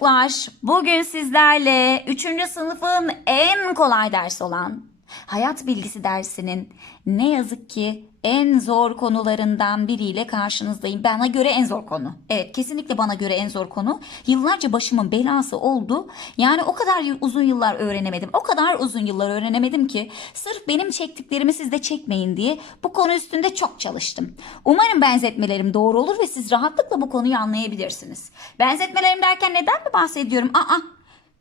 çocuklar. Bugün sizlerle 3. sınıfın en kolay dersi olan hayat bilgisi dersinin ne yazık ki en zor konularından biriyle karşınızdayım. Bana göre en zor konu. Evet kesinlikle bana göre en zor konu. Yıllarca başımın belası oldu. Yani o kadar uzun yıllar öğrenemedim. O kadar uzun yıllar öğrenemedim ki sırf benim çektiklerimi siz de çekmeyin diye bu konu üstünde çok çalıştım. Umarım benzetmelerim doğru olur ve siz rahatlıkla bu konuyu anlayabilirsiniz. Benzetmelerim derken neden mi bahsediyorum? Aa,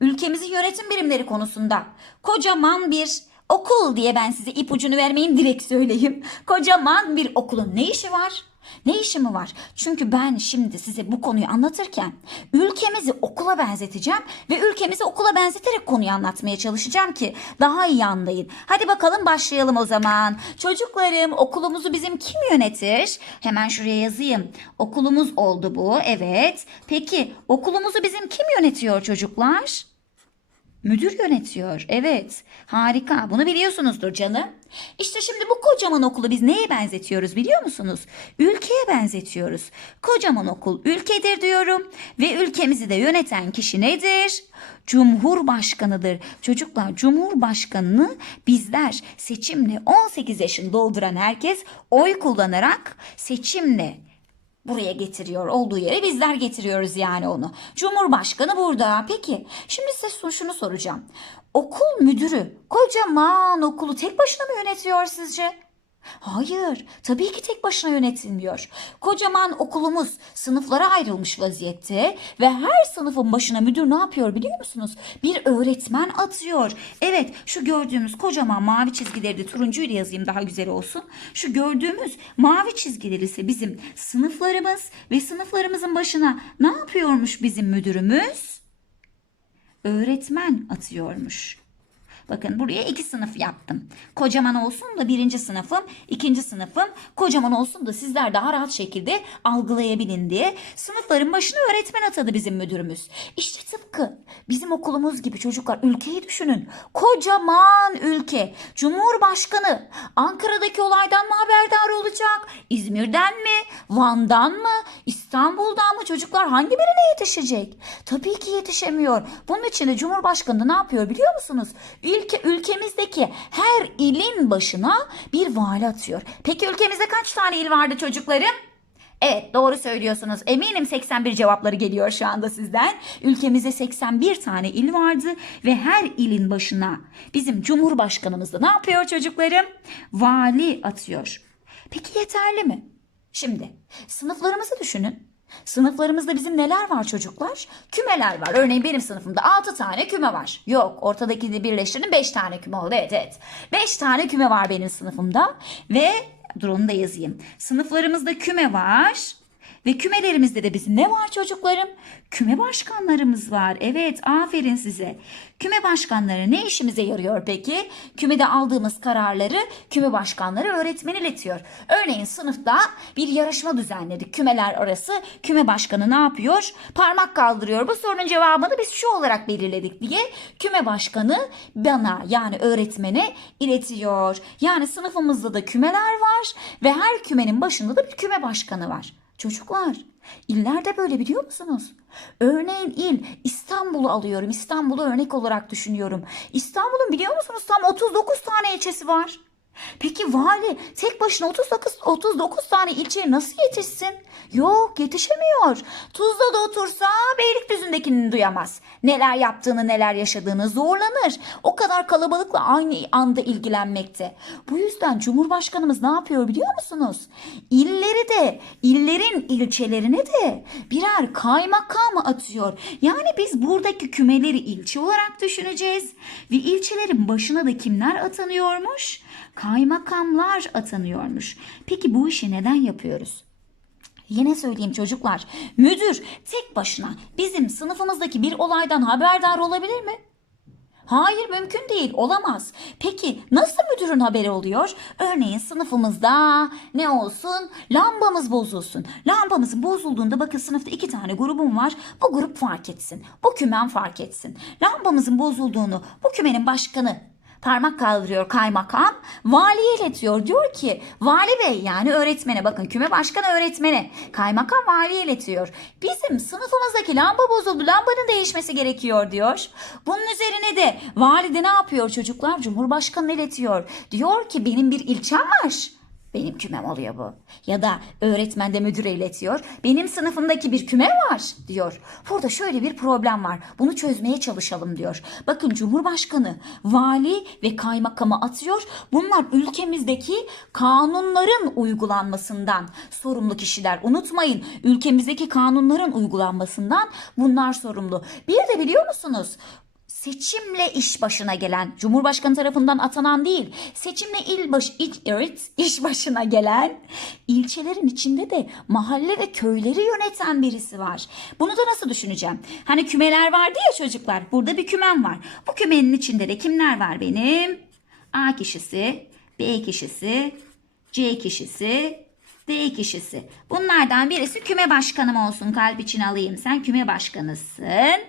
ülkemizin yönetim birimleri konusunda kocaman bir okul diye ben size ipucunu vermeyin direkt söyleyeyim. Kocaman bir okulun ne işi var? Ne işi mi var? Çünkü ben şimdi size bu konuyu anlatırken ülkemizi okula benzeteceğim ve ülkemizi okula benzeterek konuyu anlatmaya çalışacağım ki daha iyi anlayın. Hadi bakalım başlayalım o zaman. Çocuklarım okulumuzu bizim kim yönetir? Hemen şuraya yazayım. Okulumuz oldu bu. Evet. Peki okulumuzu bizim kim yönetiyor çocuklar? Müdür yönetiyor. Evet. Harika. Bunu biliyorsunuzdur canım. İşte şimdi bu kocaman okulu biz neye benzetiyoruz biliyor musunuz? Ülkeye benzetiyoruz. Kocaman okul ülkedir diyorum ve ülkemizi de yöneten kişi nedir? Cumhurbaşkanıdır. Çocuklar Cumhurbaşkanını bizler seçimle 18 yaşını dolduran herkes oy kullanarak seçimle buraya getiriyor. Olduğu yere bizler getiriyoruz yani onu. Cumhurbaşkanı burada. Peki şimdi size şunu soracağım. Okul müdürü kocaman okulu tek başına mı yönetiyor sizce? Hayır, tabii ki tek başına yönetilmiyor. Kocaman okulumuz sınıflara ayrılmış vaziyette ve her sınıfın başına müdür ne yapıyor biliyor musunuz? Bir öğretmen atıyor. Evet, şu gördüğümüz kocaman mavi çizgileri de turuncuyla yazayım daha güzel olsun. Şu gördüğümüz mavi çizgiler ise bizim sınıflarımız ve sınıflarımızın başına ne yapıyormuş bizim müdürümüz? Öğretmen atıyormuş. Bakın buraya iki sınıf yaptım. Kocaman olsun da birinci sınıfım, ikinci sınıfım kocaman olsun da sizler daha rahat şekilde algılayabilin diye sınıfların başına öğretmen atadı bizim müdürümüz. İşte tıpkı bizim okulumuz gibi çocuklar ülkeyi düşünün. Kocaman ülke. Cumhurbaşkanı Ankara'daki olaydan mı haberdar olacak? İzmir'den mi? Van'dan mı? İstanbul'dan mı? Çocuklar hangi birine yetişecek? Tabii ki yetişemiyor. Bunun için de Cumhurbaşkanı ne yapıyor biliyor musunuz? Ülke ülkemizdeki her ilin başına bir vali atıyor. Peki ülkemizde kaç tane il vardı çocuklarım? Evet doğru söylüyorsunuz. Eminim 81 cevapları geliyor şu anda sizden. Ülkemizde 81 tane il vardı ve her ilin başına bizim Cumhurbaşkanımız da ne yapıyor çocuklarım? Vali atıyor. Peki yeterli mi? Şimdi sınıflarımızı düşünün. Sınıflarımızda bizim neler var çocuklar? Kümeler var. Örneğin benim sınıfımda 6 tane küme var. Yok ortadakini birleştirdim 5 tane küme oldu. Evet evet. 5 tane küme var benim sınıfımda. Ve dur onu da yazayım. Sınıflarımızda küme var. Ve kümelerimizde de bizim ne var çocuklarım? Küme başkanlarımız var. Evet aferin size. Küme başkanları ne işimize yarıyor peki? Kümede aldığımız kararları küme başkanları öğretmen iletiyor. Örneğin sınıfta bir yarışma düzenledik. Kümeler arası küme başkanı ne yapıyor? Parmak kaldırıyor. Bu sorunun cevabını biz şu olarak belirledik diye küme başkanı bana yani öğretmene iletiyor. Yani sınıfımızda da kümeler var ve her kümenin başında da bir küme başkanı var. Çocuklar, iller de böyle biliyor musunuz? Örneğin il İstanbul'u alıyorum. İstanbul'u örnek olarak düşünüyorum. İstanbul'un biliyor musunuz tam 39 tane ilçesi var. Peki vali tek başına 39, 39 tane ilçeye nasıl yetişsin? Yok yetişemiyor. Tuzla'da otursa Beylikdüzü'ndekini duyamaz. Neler yaptığını neler yaşadığını zorlanır. O kadar kalabalıkla aynı anda ilgilenmekte. Bu yüzden Cumhurbaşkanımız ne yapıyor biliyor musunuz? İlleri de illerin ilçelerine de birer kaymakam atıyor. Yani biz buradaki kümeleri ilçe olarak düşüneceğiz. Ve ilçelerin başına da kimler atanıyormuş? Kaymakamlar atanıyormuş. Peki bu işi neden yapıyoruz? Yine söyleyeyim çocuklar. Müdür tek başına bizim sınıfımızdaki bir olaydan haberdar olabilir mi? Hayır mümkün değil olamaz. Peki nasıl müdürün haberi oluyor? Örneğin sınıfımızda ne olsun? Lambamız bozulsun. Lambamız bozulduğunda bakın sınıfta iki tane grubum var. Bu grup fark etsin. Bu kümen fark etsin. Lambamızın bozulduğunu bu kümenin başkanı Parmak kaldırıyor kaymakam. Valiye iletiyor. Diyor ki vali bey yani öğretmene bakın küme başkanı öğretmene. Kaymakam valiye iletiyor. Bizim sınıfımızdaki lamba bozuldu. Lambanın değişmesi gerekiyor diyor. Bunun üzerine de vali de ne yapıyor çocuklar? Cumhurbaşkanı iletiyor. Diyor ki benim bir ilçem var. Benim kümem oluyor bu. Ya da öğretmen de müdüre iletiyor. Benim sınıfımdaki bir küme var diyor. Burada şöyle bir problem var. Bunu çözmeye çalışalım diyor. Bakın Cumhurbaşkanı, vali ve kaymakamı atıyor. Bunlar ülkemizdeki kanunların uygulanmasından sorumlu kişiler. Unutmayın ülkemizdeki kanunların uygulanmasından bunlar sorumlu. Bir de biliyor musunuz? Seçimle iş başına gelen, Cumhurbaşkanı tarafından atanan değil, seçimle il baş, evet, iş başına gelen, ilçelerin içinde de mahalle ve köyleri yöneten birisi var. Bunu da nasıl düşüneceğim? Hani kümeler vardı ya çocuklar, burada bir kümem var. Bu kümenin içinde de kimler var benim? A kişisi, B kişisi, C kişisi, D kişisi. Bunlardan birisi küme başkanım olsun. Kalp için alayım. Sen küme başkanısın.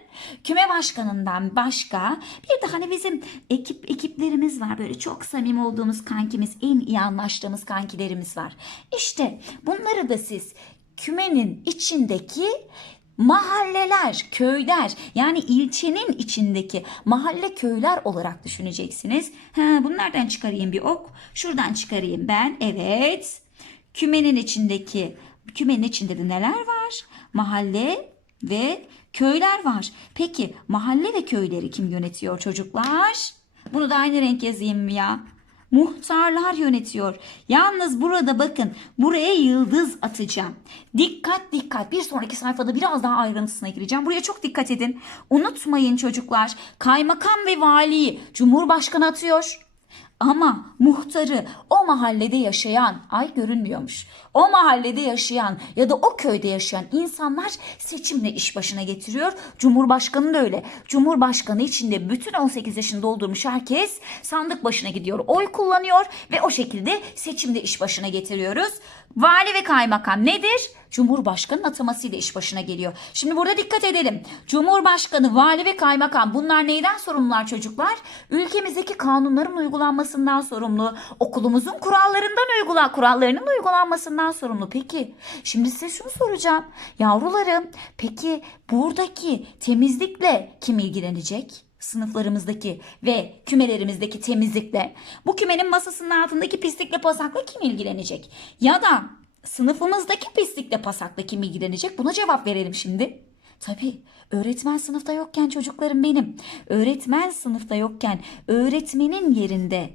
Küme başkanından başka bir de hani bizim ekip ekiplerimiz var. Böyle çok samimi olduğumuz kankimiz, en iyi anlaştığımız kankilerimiz var. İşte bunları da siz kümenin içindeki mahalleler, köyler yani ilçenin içindeki mahalle köyler olarak düşüneceksiniz. Ha, bunlardan çıkarayım bir ok. Şuradan çıkarayım ben. Evet. Kümenin içindeki kümenin içinde de neler var? Mahalle ve köyler var. Peki mahalle ve köyleri kim yönetiyor çocuklar? Bunu da aynı renk yazayım ya? Muhtarlar yönetiyor. Yalnız burada bakın buraya yıldız atacağım. Dikkat dikkat. Bir sonraki sayfada biraz daha ayrıntısına gireceğim. Buraya çok dikkat edin. Unutmayın çocuklar. Kaymakam ve valiyi Cumhurbaşkanı atıyor. Ama muhtarı o mahallede yaşayan, ay görünmüyormuş. O mahallede yaşayan ya da o köyde yaşayan insanlar seçimle iş başına getiriyor. Cumhurbaşkanı da öyle. Cumhurbaşkanı içinde bütün 18 yaşını doldurmuş herkes sandık başına gidiyor. Oy kullanıyor ve o şekilde seçimde iş başına getiriyoruz. Vali ve kaymakam nedir? Cumhurbaşkanının atamasıyla iş başına geliyor. Şimdi burada dikkat edelim. Cumhurbaşkanı, vali ve kaymakam bunlar neyden sorumlular çocuklar? Ülkemizdeki kanunların uygulanmasından sorumlu. Okulumuzun kurallarından uygula, kurallarının uygulanmasından sorumlu. Peki şimdi size şunu soracağım. Yavrularım peki buradaki temizlikle kim ilgilenecek? Sınıflarımızdaki ve kümelerimizdeki temizlikle, bu kümenin masasının altındaki pislikle pasakla kim ilgilenecek? Ya da sınıfımızdaki pislikle pasakla kim ilgilenecek? Buna cevap verelim şimdi. Tabii öğretmen sınıfta yokken çocuklarım benim. Öğretmen sınıfta yokken öğretmenin yerinde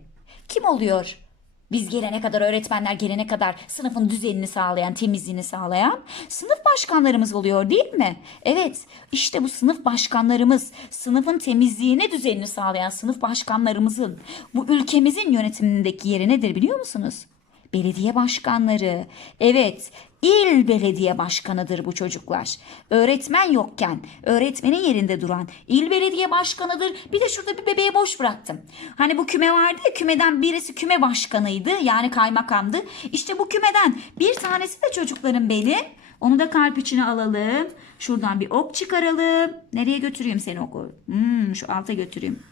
kim oluyor? Biz gelene kadar, öğretmenler gelene kadar sınıfın düzenini sağlayan, temizliğini sağlayan sınıf başkanlarımız oluyor değil mi? Evet, işte bu sınıf başkanlarımız, sınıfın temizliğini, düzenini sağlayan sınıf başkanlarımızın bu ülkemizin yönetimindeki yeri nedir biliyor musunuz? Belediye başkanları. Evet, il belediye başkanıdır bu çocuklar. Öğretmen yokken öğretmenin yerinde duran il belediye başkanıdır. Bir de şurada bir bebeği boş bıraktım. Hani bu küme vardı ya kümeden birisi küme başkanıydı yani kaymakamdı. İşte bu kümeden bir tanesi de çocuklarım benim. Onu da kalp içine alalım. Şuradan bir ok çıkaralım. Nereye götüreyim seni oku? Hmm, şu alta götüreyim.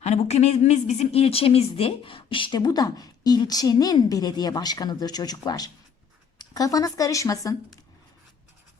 Hani bu kümemiz bizim ilçemizdi. İşte bu da ilçenin belediye başkanıdır çocuklar. Kafanız karışmasın.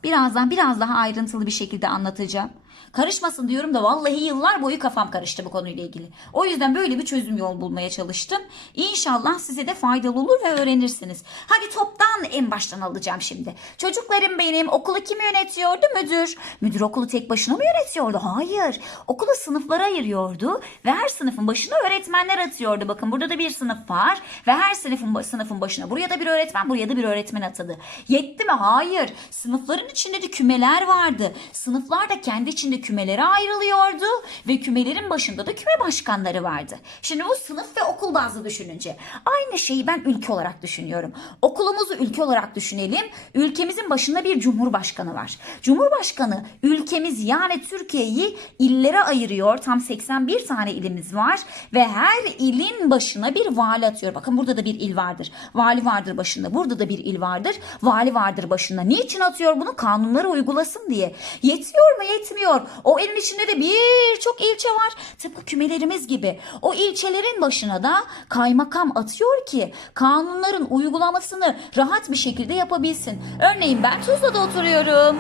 Birazdan biraz daha ayrıntılı bir şekilde anlatacağım. Karışmasın diyorum da vallahi yıllar boyu kafam karıştı bu konuyla ilgili. O yüzden böyle bir çözüm yol bulmaya çalıştım. İnşallah size de faydalı olur ve öğrenirsiniz. Hadi toptan en baştan alacağım şimdi. Çocuklarım benim okulu kim yönetiyordu? Müdür. Müdür okulu tek başına mı yönetiyordu? Hayır. Okulu sınıflara ayırıyordu ve her sınıfın başına öğretmenler atıyordu. Bakın burada da bir sınıf var ve her sınıfın sınıfın başına buraya da bir öğretmen, buraya da bir öğretmen atadı. Yetti mi? Hayır. Sınıfların içinde de kümeler vardı. Sınıflar da kendi içinde kümelere ayrılıyordu ve kümelerin başında da küme başkanları vardı. Şimdi bu sınıf ve okul bazlı düşününce aynı şeyi ben ülke olarak düşünüyorum. Okulumuzu ülke olarak düşünelim. Ülkemizin başında bir cumhurbaşkanı var. Cumhurbaşkanı ülkemiz yani Türkiye'yi illere ayırıyor. Tam 81 tane ilimiz var ve her ilin başına bir vali atıyor. Bakın burada da bir il vardır. Vali vardır başında. Burada da bir il vardır. Vali vardır başında. Niçin atıyor bunu? Kanunları uygulasın diye. Yetiyor mu? Yetmiyor. O ilin içinde de birçok ilçe var. Tıpkı kümelerimiz gibi. O ilçelerin başına da kaymakam atıyor ki kanunların uygulamasını rahat bir şekilde yapabilsin. Örneğin ben Tuzla'da oturuyorum.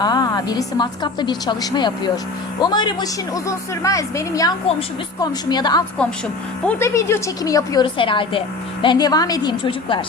Aa, birisi matkapla bir çalışma yapıyor. Umarım işin uzun sürmez. Benim yan komşum, üst komşum ya da alt komşum. Burada video çekimi yapıyoruz herhalde. Ben devam edeyim çocuklar.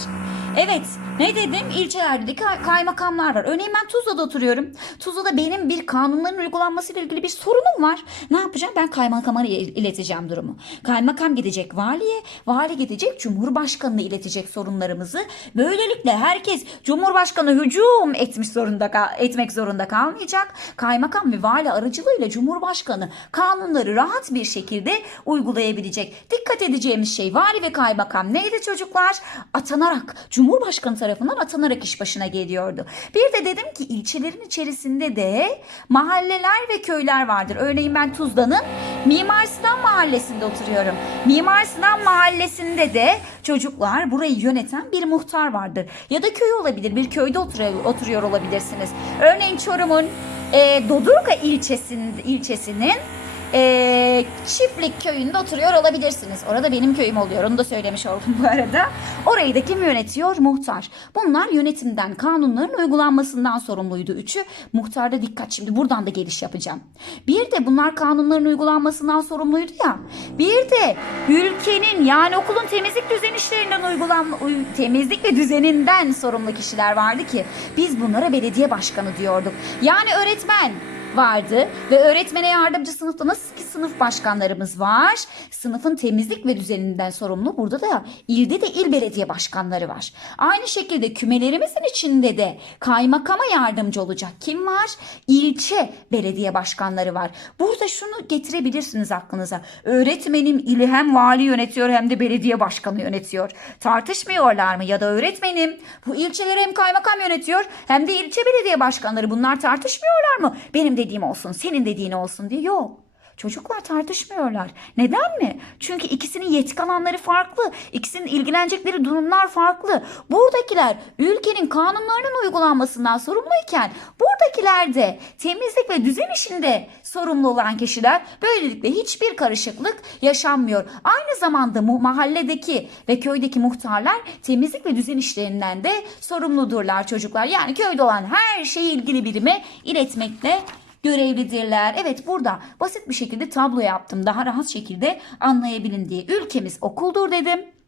Evet, ne dedim? İlçelerde de kay- kaymakamlar var. Örneğin ben Tuzla'da oturuyorum. Tuzla'da benim bir kanunların uygulamasıyla ilgili bir sorunum var. Ne yapacağım? Ben kaymakama il- ileteceğim durumu. Kaymakam gidecek valiye, vali gidecek cumhurbaşkanına iletecek sorunlarımızı. Böylelikle herkes cumhurbaşkanı hücum etmiş zorunda etmek zorunda kalmayacak. Kaymakam ve vali aracılığıyla cumhurbaşkanı kanunları rahat bir şekilde uygulayabilecek. Dikkat edeceğimiz şey vali ve kaymakam neydi çocuklar? Atanarak, cumhurbaşkanı tarafından atanarak iş başına geliyordu. Bir de dedim ki ilçelerin içerisinde de mahalleler ve köyler vardır. Örneğin ben Tuzla'nın Mimar Sinan Mahallesi'nde oturuyorum. Mimar Sinan Mahallesi'nde de çocuklar burayı yöneten bir muhtar vardır. Ya da köy olabilir. Bir köyde oturuyor, olabilirsiniz. Örneğin Çorum'un e, Dodurga ilçesinin, ilçesinin e, Çiftlik köyünde oturuyor olabilirsiniz. Orada benim köyüm oluyor. Onu da söylemiş oldum bu arada. Orayı da kim yönetiyor? Muhtar. Bunlar yönetimden, kanunların uygulanmasından sorumluydu. Üçü muhtarda dikkat. Şimdi buradan da geliş yapacağım. Bir de bunlar kanunların uygulanmasından sorumluydu ya. Bir de ülkenin yani okulun temizlik düzen işlerinden uygulanma, uy- temizlik ve düzeninden sorumlu kişiler vardı ki biz bunlara belediye başkanı diyorduk. Yani öğretmen, vardı ve öğretmene yardımcı sınıfta nasıl ki sınıf başkanlarımız var. Sınıfın temizlik ve düzeninden sorumlu. Burada da ilde de il belediye başkanları var. Aynı şekilde kümelerimizin içinde de kaymakama yardımcı olacak kim var? İlçe belediye başkanları var. Burada şunu getirebilirsiniz aklınıza. Öğretmenim ili hem vali yönetiyor hem de belediye başkanı yönetiyor. Tartışmıyorlar mı? Ya da öğretmenim bu ilçeleri hem kaymakam yönetiyor hem de ilçe belediye başkanları bunlar tartışmıyorlar mı? Benim dediğim olsun, senin dediğin olsun diye. Yok. Çocuklar tartışmıyorlar. Neden mi? Çünkü ikisinin yetki alanları farklı. İkisinin ilgilenecekleri durumlar farklı. Buradakiler ülkenin kanunlarının uygulanmasından sorumluyken buradakiler de temizlik ve düzen işinde sorumlu olan kişiler böylelikle hiçbir karışıklık yaşanmıyor. Aynı zamanda mahalledeki ve köydeki muhtarlar temizlik ve düzen işlerinden de sorumludurlar çocuklar. Yani köyde olan her şeyi ilgili birime iletmekle görevlidirler. Evet burada basit bir şekilde tablo yaptım. Daha rahat şekilde anlayabilin diye. Ülkemiz okuldur dedim.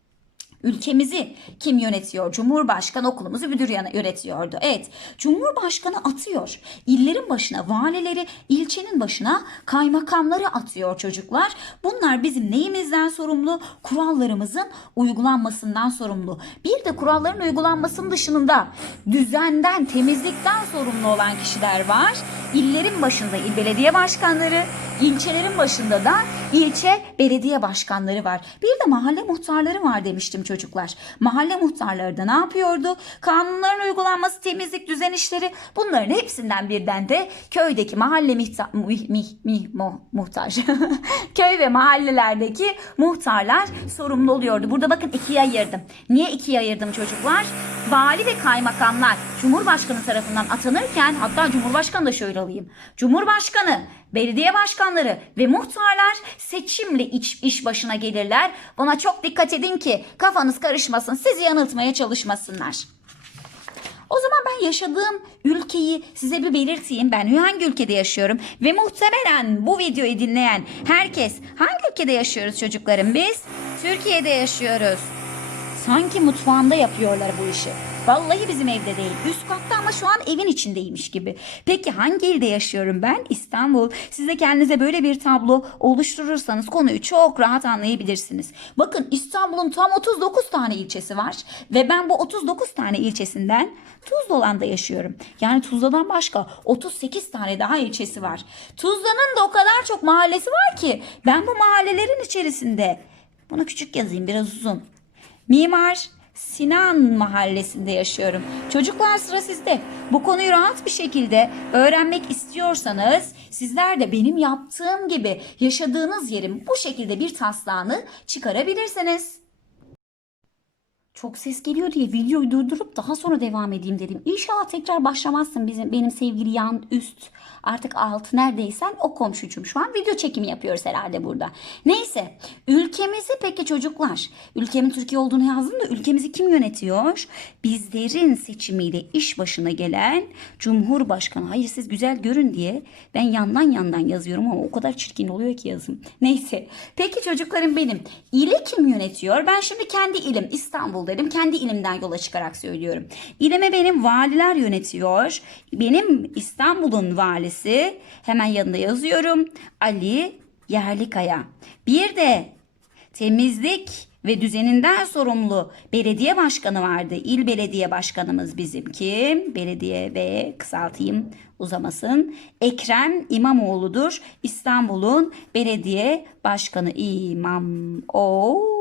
Ülkemizi kim yönetiyor? Cumhurbaşkanı okulumuzu müdür yönetiyordu. Evet, Cumhurbaşkanı atıyor. İllerin başına valileri, ilçenin başına kaymakamları atıyor çocuklar. Bunlar bizim neyimizden sorumlu? Kurallarımızın uygulanmasından sorumlu. Bir de kuralların uygulanmasının dışında düzenden, temizlikten sorumlu olan kişiler var. İllerin başında il belediye başkanları, ilçelerin başında da ilçe belediye başkanları var. Bir de mahalle muhtarları var demiştim. Mahalle muhtarları da ne yapıyordu? Kanunların uygulanması, temizlik, düzen işleri bunların hepsinden birden de köydeki mahalle mihta, mih, mih, mih, mu- muhtar. Köy ve mahallelerdeki muhtarlar sorumlu oluyordu. Burada bakın ikiye ayırdım. Niye ikiye ayırdım çocuklar? Vali ve kaymakamlar Cumhurbaşkanı tarafından atanırken hatta Cumhurbaşkanı da şöyle alayım. Cumhurbaşkanı, belediye başkanları ve muhtarlar seçimle iç, iş başına gelirler. Buna çok dikkat edin ki kafanız karışmasın, sizi yanıltmaya çalışmasınlar. O zaman ben yaşadığım ülkeyi size bir belirteyim. Ben hangi ülkede yaşıyorum? Ve muhtemelen bu videoyu dinleyen herkes hangi ülkede yaşıyoruz çocuklarım? Biz Türkiye'de yaşıyoruz. Sanki mutfağında yapıyorlar bu işi. Vallahi bizim evde değil. Üst katta ama şu an evin içindeymiş gibi. Peki hangi ilde yaşıyorum ben? İstanbul. Siz de kendinize böyle bir tablo oluşturursanız konuyu çok rahat anlayabilirsiniz. Bakın İstanbul'un tam 39 tane ilçesi var. Ve ben bu 39 tane ilçesinden Tuzla'da yaşıyorum. Yani Tuzla'dan başka 38 tane daha ilçesi var. Tuzla'nın da o kadar çok mahallesi var ki ben bu mahallelerin içerisinde bunu küçük yazayım biraz uzun. Mimar Sinan Mahallesi'nde yaşıyorum. Çocuklar sıra sizde. Bu konuyu rahat bir şekilde öğrenmek istiyorsanız sizler de benim yaptığım gibi yaşadığınız yerin bu şekilde bir taslağını çıkarabilirsiniz. Çok ses geliyor diye videoyu durdurup daha sonra devam edeyim dedim. İnşallah tekrar başlamazsın bizim benim sevgili yan üst artık alt neredeysen o komşucum. Şu an video çekimi yapıyoruz herhalde burada. Neyse ülkemizi peki çocuklar ülkemin Türkiye olduğunu yazdım da ülkemizi kim yönetiyor? Bizlerin seçimiyle iş başına gelen Cumhurbaşkanı. Hayır siz güzel görün diye ben yandan yandan yazıyorum ama o kadar çirkin oluyor ki yazım. Neyse peki çocuklarım benim ili kim yönetiyor? Ben şimdi kendi ilim İstanbul dedim. Kendi ilimden yola çıkarak söylüyorum. İlime benim valiler yönetiyor. Benim İstanbul'un valisi hemen yanında yazıyorum. Ali Yerlikaya. Bir de temizlik ve düzeninden sorumlu belediye başkanı vardı. İl belediye başkanımız bizim kim? Belediye ve kısaltayım uzamasın. Ekrem İmamoğlu'dur. İstanbul'un belediye başkanı İmamoğlu.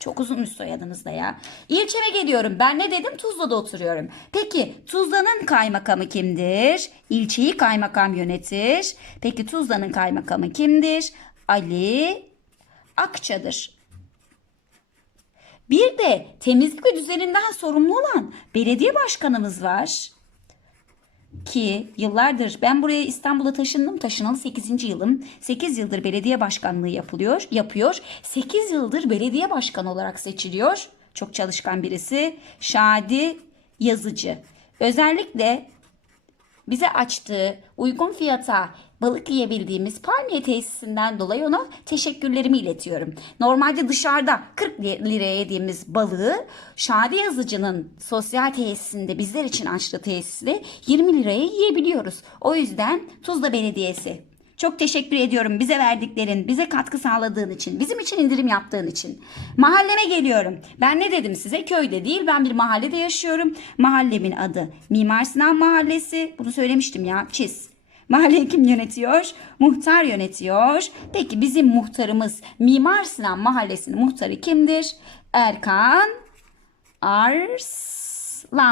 Çok uzunmuş soyadınız da ya. İlçeme geliyorum. Ben ne dedim? Tuzla'da oturuyorum. Peki Tuzla'nın kaymakamı kimdir? İlçeyi kaymakam yönetir. Peki Tuzla'nın kaymakamı kimdir? Ali Akça'dır. Bir de temizlik ve düzeninden sorumlu olan belediye başkanımız var. Ki yıllardır ben buraya İstanbul'a taşındım. Taşınalı 8. yılım. 8 yıldır belediye başkanlığı yapılıyor, yapıyor. 8 yıldır belediye başkanı olarak seçiliyor. Çok çalışkan birisi. Şadi Yazıcı. Özellikle bize açtığı uygun fiyata balık yiyebildiğimiz palmiye tesisinden dolayı ona teşekkürlerimi iletiyorum. Normalde dışarıda 40 li- liraya yediğimiz balığı Şadi Yazıcı'nın sosyal tesisinde bizler için açtığı tesisle 20 liraya yiyebiliyoruz. O yüzden Tuzla Belediyesi çok teşekkür ediyorum bize verdiklerin, bize katkı sağladığın için, bizim için indirim yaptığın için. Mahalleme geliyorum. Ben ne dedim size? Köyde değil, ben bir mahallede yaşıyorum. Mahallemin adı Mimar Sinan Mahallesi. Bunu söylemiştim ya, çiz. Mahalleyi kim yönetiyor? Muhtar yönetiyor. Peki bizim muhtarımız Mimar Sinan Mahallesi'nin muhtarı kimdir? Erkan Arslanmış.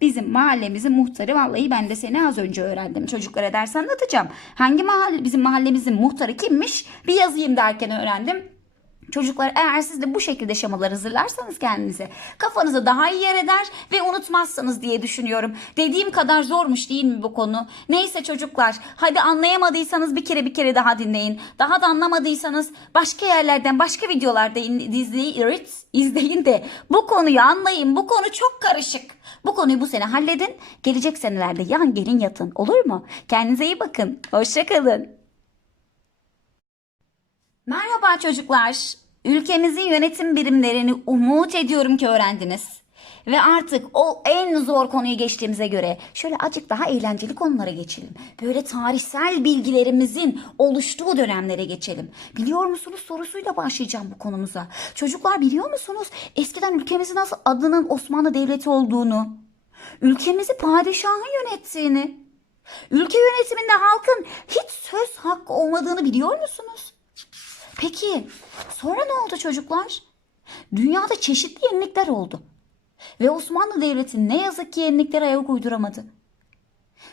Bizim mahallemizin muhtarı. Vallahi ben de seni az önce öğrendim. Çocuklara ders anlatacağım. Hangi mahalle, bizim mahallemizin muhtarı kimmiş? Bir yazayım derken öğrendim. Çocuklar eğer siz de bu şekilde şemalar hazırlarsanız kendinize kafanıza daha iyi yer eder ve unutmazsınız diye düşünüyorum. Dediğim kadar zormuş değil mi bu konu? Neyse çocuklar hadi anlayamadıysanız bir kere bir kere daha dinleyin. Daha da anlamadıysanız başka yerlerden başka videolarda in- izleyin, izleyin de bu konuyu anlayın. Bu konu çok karışık. Bu konuyu bu sene halledin. Gelecek senelerde yan gelin yatın olur mu? Kendinize iyi bakın. Hoşçakalın. Merhaba çocuklar. Ülkemizin yönetim birimlerini umut ediyorum ki öğrendiniz. Ve artık o en zor konuyu geçtiğimize göre şöyle azıcık daha eğlenceli konulara geçelim. Böyle tarihsel bilgilerimizin oluştuğu dönemlere geçelim. Biliyor musunuz sorusuyla başlayacağım bu konumuza. Çocuklar biliyor musunuz eskiden ülkemizin nasıl adının Osmanlı Devleti olduğunu, ülkemizi padişahın yönettiğini, ülke yönetiminde halkın hiç söz hakkı olmadığını biliyor musunuz? Peki sonra ne oldu çocuklar? Dünyada çeşitli yenilikler oldu. Ve Osmanlı Devleti ne yazık ki yeniliklere ayak uyduramadı.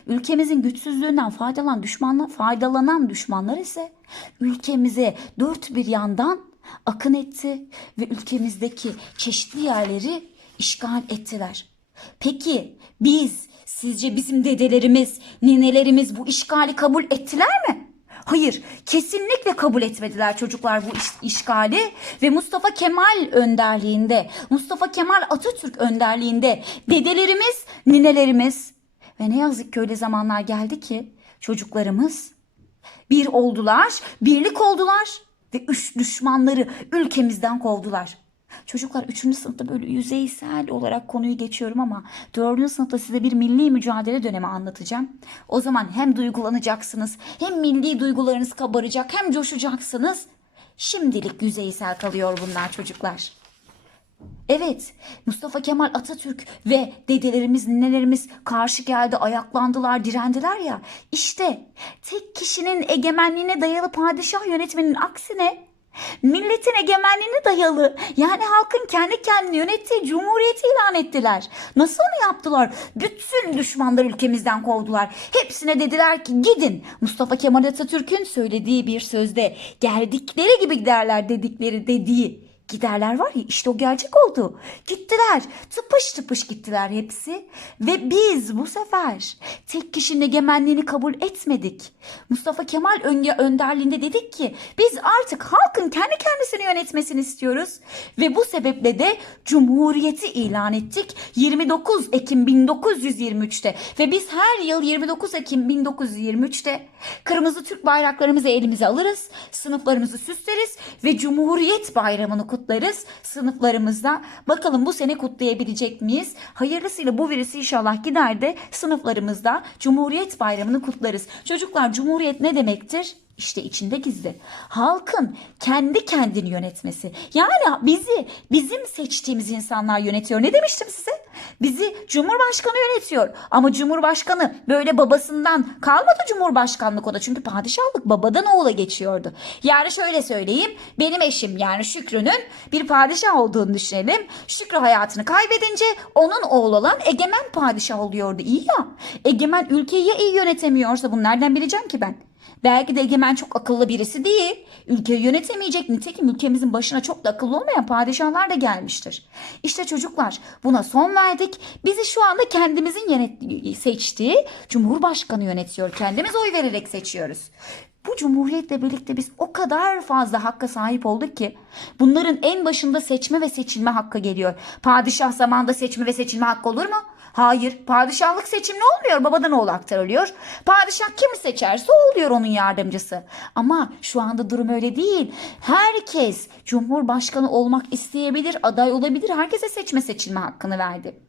Ülkemizin güçsüzlüğünden faydalan düşmanlar, faydalanan düşmanlar ise ülkemize dört bir yandan akın etti ve ülkemizdeki çeşitli yerleri işgal ettiler. Peki biz sizce bizim dedelerimiz, ninelerimiz bu işgali kabul ettiler mi? Hayır, kesinlikle kabul etmediler çocuklar bu iş- işgali ve Mustafa Kemal önderliğinde, Mustafa Kemal Atatürk önderliğinde dedelerimiz, ninelerimiz ve ne yazık ki öyle zamanlar geldi ki çocuklarımız bir oldular, birlik oldular ve üç düşmanları ülkemizden kovdular. Çocuklar 3. sınıfta böyle yüzeysel olarak konuyu geçiyorum ama 4. sınıfta size bir milli mücadele dönemi anlatacağım. O zaman hem duygulanacaksınız, hem milli duygularınız kabaracak, hem coşacaksınız. Şimdilik yüzeysel kalıyor bunlar çocuklar. Evet, Mustafa Kemal Atatürk ve dedelerimiz, ninelerimiz karşı geldi, ayaklandılar, direndiler ya. İşte tek kişinin egemenliğine dayalı padişah yönetiminin aksine milletin egemenliğine dayalı yani halkın kendi kendini yönettiği cumhuriyeti ilan ettiler. Nasıl mı yaptılar? Bütün düşmanlar ülkemizden kovdular. Hepsine dediler ki gidin. Mustafa Kemal Atatürk'ün söylediği bir sözde geldikleri gibi giderler dedikleri dediği giderler var ya işte o gerçek oldu. Gittiler tıpış tıpış gittiler hepsi. Ve biz bu sefer tek kişinin egemenliğini kabul etmedik. Mustafa Kemal önce önderliğinde dedik ki biz artık halkın kendi kendisini yönetmesini istiyoruz. Ve bu sebeple de Cumhuriyeti ilan ettik. 29 Ekim 1923'te ve biz her yıl 29 Ekim 1923'te kırmızı Türk bayraklarımızı elimize alırız, sınıflarımızı süsleriz ve Cumhuriyet Bayramı'nı kutlarız sınıflarımızda. Bakalım bu sene kutlayabilecek miyiz? Hayırlısıyla bu virüs inşallah gider de sınıflarımızda Cumhuriyet Bayramı'nı kutlarız. Çocuklar Cumhuriyet ne demektir? İşte içinde gizli. Halkın kendi kendini yönetmesi. Yani bizi bizim seçtiğimiz insanlar yönetiyor. Ne demiştim size? Bizi Cumhurbaşkanı yönetiyor. Ama Cumhurbaşkanı böyle babasından kalmadı Cumhurbaşkanlık o da. Çünkü padişahlık babadan oğula geçiyordu. Yani şöyle söyleyeyim. Benim eşim yani Şükrü'nün bir padişah olduğunu düşünelim. Şükrü hayatını kaybedince onun oğlu olan Egemen padişah oluyordu. İyi ya. Egemen ülkeyi ya iyi yönetemiyorsa bunu nereden bileceğim ki ben? Belki de Egemen çok akıllı birisi değil. Ülkeyi yönetemeyecek. Nitekim ülkemizin başına çok da akıllı olmayan padişahlar da gelmiştir. İşte çocuklar buna son verdik. Bizi şu anda kendimizin yönet- seçtiği Cumhurbaşkanı yönetiyor. Kendimiz oy vererek seçiyoruz. Bu cumhuriyetle birlikte biz o kadar fazla hakka sahip olduk ki bunların en başında seçme ve seçilme hakkı geliyor. Padişah zamanında seçme ve seçilme hakkı olur mu? Hayır. Padişahlık seçimli olmuyor. Babadan oğula aktarılıyor. Padişah kimi seçerse oluyor onun yardımcısı. Ama şu anda durum öyle değil. Herkes Cumhurbaşkanı olmak isteyebilir, aday olabilir. Herkese seçme seçilme hakkını verdi.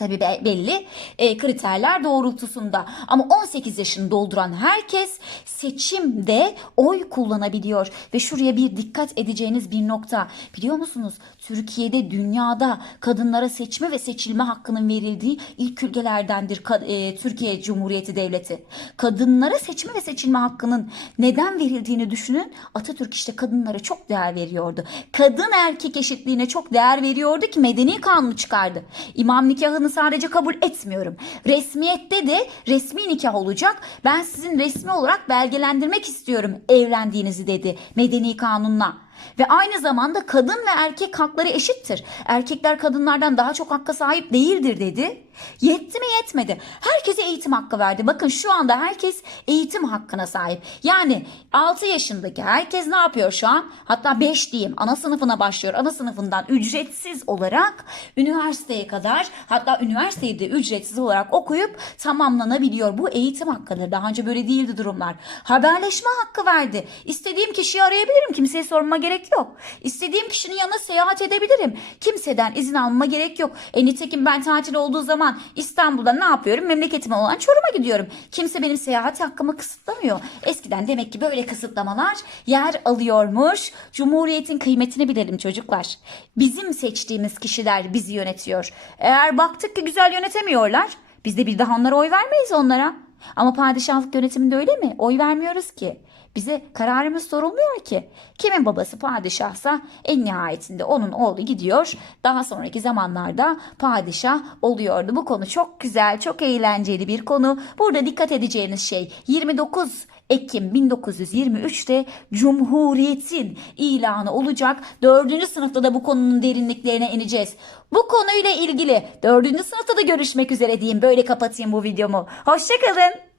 Tabii be- belli e, kriterler doğrultusunda ama 18 yaşını dolduran herkes seçimde oy kullanabiliyor ve şuraya bir dikkat edeceğiniz bir nokta biliyor musunuz? Türkiye'de dünyada kadınlara seçme ve seçilme hakkının verildiği ilk ülkelerdendir e, Türkiye Cumhuriyeti Devleti. Kadınlara seçme ve seçilme hakkının neden verildiğini düşünün. Atatürk işte kadınlara çok değer veriyordu. Kadın erkek eşitliğine çok değer veriyordu ki medeni kanunu çıkardı. İmam nikahını sadece kabul etmiyorum. Resmiyette de resmi nikah olacak. Ben sizin resmi olarak belgelendirmek istiyorum evlendiğinizi dedi medeni kanunla. Ve aynı zamanda kadın ve erkek hakları eşittir. Erkekler kadınlardan daha çok hakka sahip değildir dedi. Yetti mi yetmedi. Herkese eğitim hakkı verdi. Bakın şu anda herkes eğitim hakkına sahip. Yani 6 yaşındaki herkes ne yapıyor şu an? Hatta 5 diyeyim ana sınıfına başlıyor. Ana sınıfından ücretsiz olarak üniversiteye kadar hatta üniversiteyi de ücretsiz olarak okuyup tamamlanabiliyor. Bu eğitim hakkıdır. Daha önce böyle değildi durumlar. Haberleşme hakkı verdi. İstediğim kişiyi arayabilirim. Kimseye sormama gerek yok. İstediğim kişinin yanına seyahat edebilirim. Kimseden izin almama gerek yok. E nitekim ben tatil olduğu zaman İstanbul'da ne yapıyorum? Memleketime olan Çorum'a gidiyorum. Kimse benim seyahat hakkımı kısıtlamıyor. Eskiden demek ki böyle kısıtlamalar yer alıyormuş. Cumhuriyetin kıymetini bilelim çocuklar. Bizim seçtiğimiz kişiler bizi yönetiyor. Eğer baktık ki güzel yönetemiyorlar, biz de bir daha onlara oy vermeyiz onlara. Ama padişahlık yönetiminde öyle mi? Oy vermiyoruz ki. Bize kararımız sorulmuyor ki. Kimin babası padişahsa en nihayetinde onun oğlu gidiyor. Daha sonraki zamanlarda padişah oluyordu. Bu konu çok güzel, çok eğlenceli bir konu. Burada dikkat edeceğiniz şey 29 Ekim 1923'te Cumhuriyet'in ilanı olacak. Dördüncü sınıfta da bu konunun derinliklerine ineceğiz. Bu konuyla ilgili dördüncü sınıfta da görüşmek üzere diyeyim. Böyle kapatayım bu videomu. Hoşçakalın.